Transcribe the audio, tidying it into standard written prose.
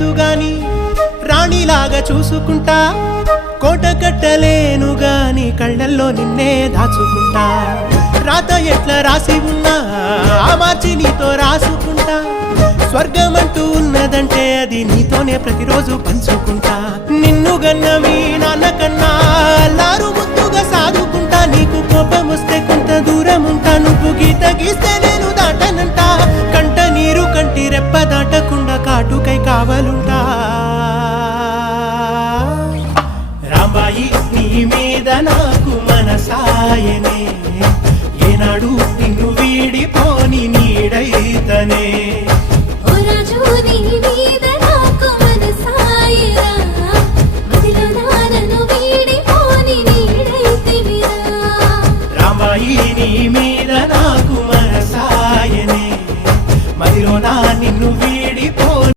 లేదు గాని రాణిలాగా చూసుకుంటా కోట కట్టలేను గాని కళ్ళల్లో నిన్నే దాచుకుంటా రాత ఎట్లా రాసి ఉన్నా ఆ మార్చి నీతో రాసుకుంటా స్వర్గమంటూ ఉన్నదంటే అది నీతోనే ప్రతిరోజు పంచుకుంటా నిన్ను గన్నవి నాన్నకన్నా అల్లారు ముద్దుగా సాదుకుంటా నీకు కోపం వస్తే కొంత దూరం ఉంటా నువ్వు గీత గీస్తే నేను దాటనంట కంట నీరు కంటి రెప్ప దాటకుండా కాటుకై కావలుంటా రాంబాయి నీ మీద నాకు మనసాయనే ఏనాడు నిన్ను వీడిపోని నీడైతనే